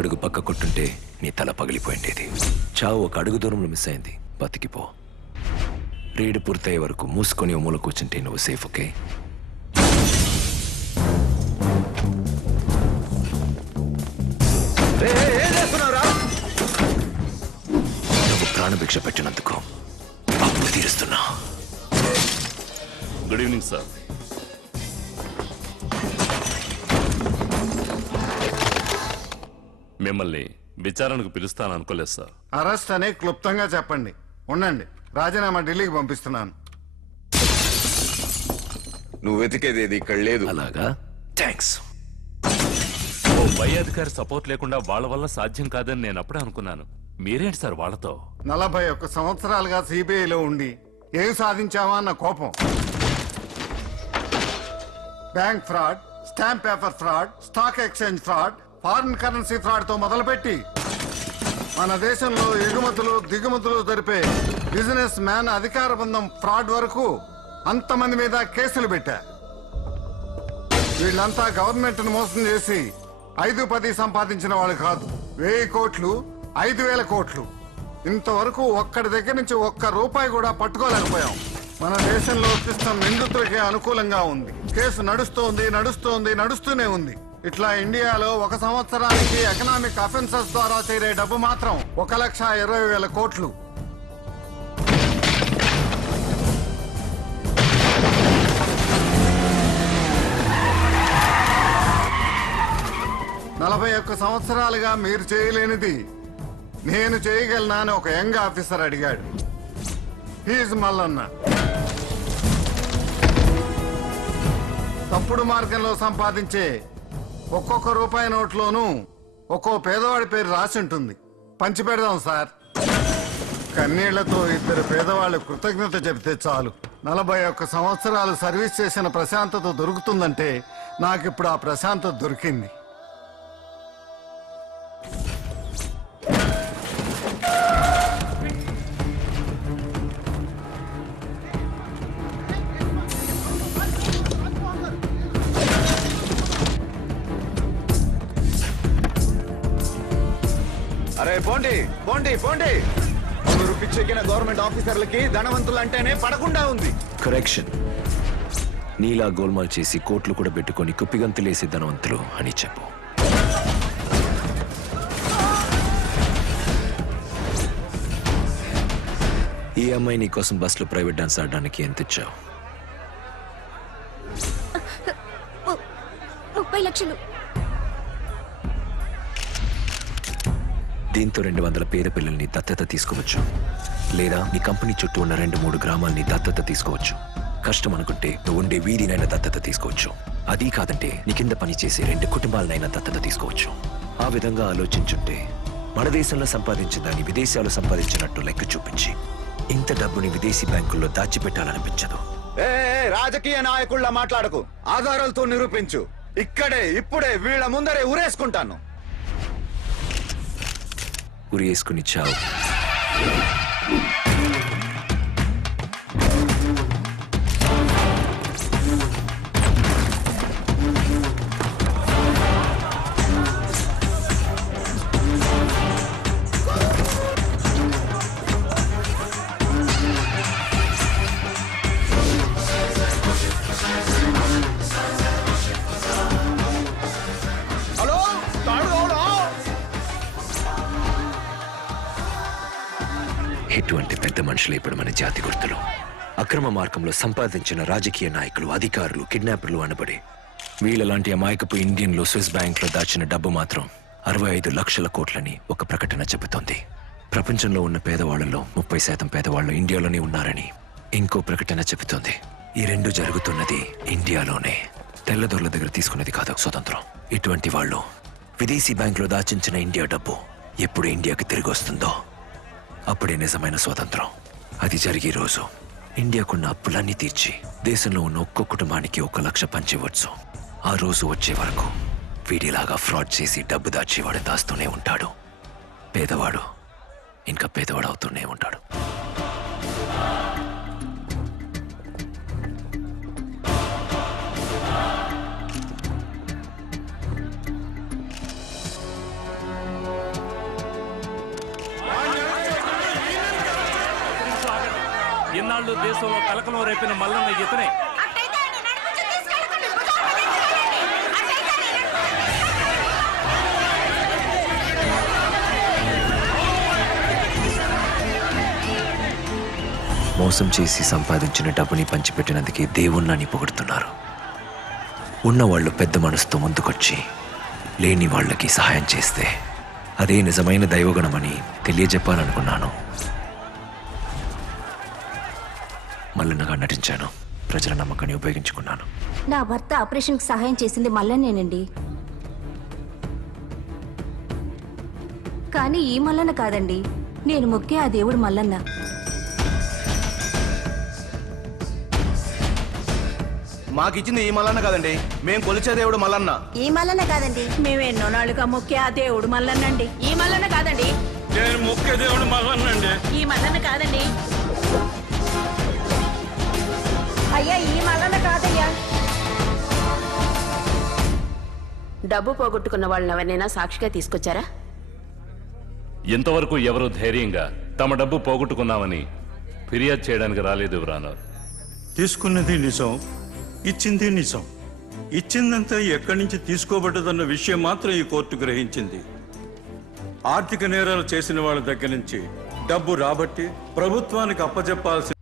అడుగు పక్క కొట్టుంటే నీ తల పగిలిపోయిండేది. చావు ఒక అడుగు దూరంలో మిస్ అయింది. బతికిపో. రీడ్ పూర్తయ్యే వరకు మూసుకొని మూల కూర్చుంటే నువ్వు సేఫ్. ఓకే? నువ్వు ప్రాణభిక్ష పెట్టినందుకు అప్పు తీరుస్తున్నా. Good evening sir. మిమ్మల్ని విచారణకు పిలుస్తాను అనుకోలేదు సార్. అరెస్ట్ అని క్లుప్తంగా చెప్పండి. ఉండండి, రాజీనామా ఢిల్లీకి పంపిస్తున్నాను. నువ్వు వెతికేది ఏది ఇక్కడ లేదు. అలాగా? థ్యాంక్స్. ఓ పై అధికారి సపోర్ట్ లేకుండా వాళ్ళ వల్ల సాధ్యం కాదని నేను అప్పుడే అనుకున్నాను. మీరేంటి సార్ వాళ్ళతో? 41 సంవత్సరాలుగా సిబిఐలో ఉండి ఏం సాధించావా అన్న కోపం. Bank fraud, stamp paper fraud, stock exchange fraud, foreign currency fraud తో మొదలుపెట్టి మన దేశంలో ఎగుమతులు దిగుమతులు జరిపే బిజినెస్ మ్యాన్ అధికార బృందం ఫ్రాడ్ వరకు అంతమంది మీద కేసులు పెట్టా. వీళ్ళంతా గవర్నమెంట్ ను మోసం చేసి 5-10 సంపాదించిన వాళ్ళు కాదు. 1000 కోట్లు, 5000 కోట్లు. ఇంతవరకు ఒక్కడి దగ్గర నుంచి ఒక్క రూపాయి కూడా పట్టుకోలేకపోయాం. మన దేశంలో సిస్టమ్ నిందితులకే అనుకూలంగా ఉంది. కేసు నడుస్తూనే ఉంది. ఇట్లా ఇండియాలో ఒక సంవత్సరానికి ఎకనామిక్ అఫెన్సెస్ ద్వారా చేరే డబ్బు మాత్రం 1,20,000 కోట్లు. నలభై 41 సంవత్సరాలుగా మీరు చేయలేనిది నేను చేయగలనా అని ఒక యంగ్ ఆఫీసర్ అడిగాడు. హీజ్ మల్లన్న. తప్పుడు మార్గంలో సంపాదించే ఒక్కొక్క రూపాయి నోట్లోనూ ఒక్కో పేదవాడి పేరు రాసి ఉంటుంది. పంచి పెడదాం సార్. కన్నీళ్లతో 2 పేదవాళ్ళు కృతజ్ఞత చెబితే చాలు. 41 సంవత్సరాలు సర్వీస్ చేసిన ప్రశాంతత దొరుకుతుందంటే నాకిప్పుడు ఆ ప్రశాంతత దొరికింది. అరే పోండి పోండి పోండి. అందరూ పిచ్చెక్కిన గవర్నమెంట్ ఆఫీసర్లకి ధనవంతులు అంటేనే పడకుండా ఉంది. కరెక్షన్. నీలా గోల్మాల్ చేసి కోట్లు కూడా పెట్టుకొని కుప్పిగంతులేసి ధనవంతులు అని చెప్పు. ఈ అమ్మాయి నీ కోసం బస్సులో ప్రైవేట్ డాన్స్ ఆడడానికి ఎంత ఇచ్చావు? 30 లక్షలు. దీంతో 200 పేద పిల్లల్ని దత్తత తీసుకోవచ్చు. లేదా నీ కంపెనీ చుట్టూ ఉన్న 2-3 గ్రామాల్ని దత్తత తీసుకోవచ్చు. కష్టం అనుకుంటే నువ్వు ఉండే వీధినైనా దత్తత తీసుకోవచ్చు. అదీ కాదంటే నీ కింద పనిచేసే 2 కుటుంబాలనైనా దత్తత తీసుకోవచ్చు. ఆ విధంగా ఆలోచించుంటే మన దేశంలో సంపాదించిన దాన్ని విదేశాల్లో సంపాదించినట్టు లెక్క చూపించి ఇంత డబ్బుని విదేశీ బ్యాంకుల్లో దాచిపెట్టాలనిపించదు. రాజకీయ నాయకుళ్ళ మాట్లాడకు. ఆధారాలతో నిరూపించు. ఇక్కడే ఇప్పుడే వీళ్ళ ముందరే ఊరేసుకుంటాను. ఉరేసుకుని చావు. ఇటువంటి పెద్ద మనుషులు ఇప్పుడు మన జాతి గుర్తులు. అక్రమ మార్గంలో సంపాదించిన రాజకీయ నాయకులు, అధికారులు, కిడ్నాపర్లు అనబడే వీళ్ళలాంటి అమాయకపు ఇండియన్లు స్విస్ బ్యాంక్ లో దాచిన డబ్బు మాత్రం 65 లక్షల కోట్లని ఒక ప్రకటన చెబుతోంది. ప్రపంచంలో ఉన్న పేదవాళ్లలో 30% పేదవాళ్లు ఇండియాలోనే ఉన్నారని ఇంకో ప్రకటన చెబుతోంది. ఈ 2 జరుగుతున్నది ఇండియాలోనే. తెల్లదొరల దగ్గర తీసుకున్నది కాదు స్వతంత్రం. ఇటువంటి వాళ్ళు విదేశీ బ్యాంక్ లో దాచించిన ఇండియా డబ్బు ఎప్పుడు ఇండియాకి తిరిగి వస్తుందో అప్పుడే నిజమైన స్వాతంత్రం. అది జరిగే రోజు ఇండియాకున్న అప్పులన్నీ తీర్చి దేశంలో ఉన్న ఒక్కో కుటుంబానికి 1 లక్ష పంచివచ్చు. ఆ రోజు వచ్చే వరకు వీడిలాగా ఫ్రాడ్ చేసి డబ్బు దాచేవాడు దాస్తూనే ఉంటాడు. పేదవాడు ఇంకా పేదవాడు అవుతూనే ఉంటాడు. ముందు దేశంలో కలకలం రేపిన మల్లన్న ఇతనే. మోసం చేసి సంపాదించిన డబ్బుని పంచిపెట్టినందుకే దేవుణ్ణని పొగుడుతున్నారు. ఉన్నవాళ్ళు పెద్ద మనసుతో ముందుకొచ్చి లేని వాళ్ళకి సహాయం చేస్తే అదే నిజమైన దైవగుణమని తెలియజెప్పాలనుకున్నాను. మల్లన్నగా నటించాను. ప్రజల నమ్మకాన్ని ఉపయోగించుకున్నాను. నా భర్త ఆపరేషన్కి సహాయం చేసింది మల్లన్నేనండి. కానీ ఈ మల్లన్న కాదండి, నేను మొక్కే ఆ దేవుడు మల్లన్న. మాకిచ్చింది ఈ మల్లన్న కాదండి, మేం కొలిచే దేవుడు మల్లన్న. ఈ మల్లన్న కాదండి, మేము ఎన్నో నాళ్ళుగా మొక్కే ఆ దేవుడు మల్లన్నండి. ఈ మల్లన్న కాదండి, నేను మొక్కే దేవుడు మల్లన్నండి. ఈ మల్లన్న కాదండి. అయ్యా ఈ మల్లన్న కాదయ్యా. డబ్బు పోగొట్టుకున్న వాళ్ళని ఎవరినైనా సాక్షిగా తీసుకొచ్చారా? ఇంతవరకు ఎవరు ధైర్యంగా తమ డబ్బు పోగొట్టుకున్నామని ఫిర్యాదు చేయడానికి రాలేదు యువరానర్. తీసుకున్నది నిజం, ఇచ్చింది నిజం. ఇచ్చిందంతా ఎక్కడి నుంచి తీసుకోబడ్డదన్న విషయం మాత్రం ఈ కోర్టు గ్రహించింది. ఆర్థిక నేరాలు చేసిన వాళ్ళ దగ్గర నుంచి డబ్బు రాబట్టి ప్రభుత్వానికి అప్పజెప్పాల్సిన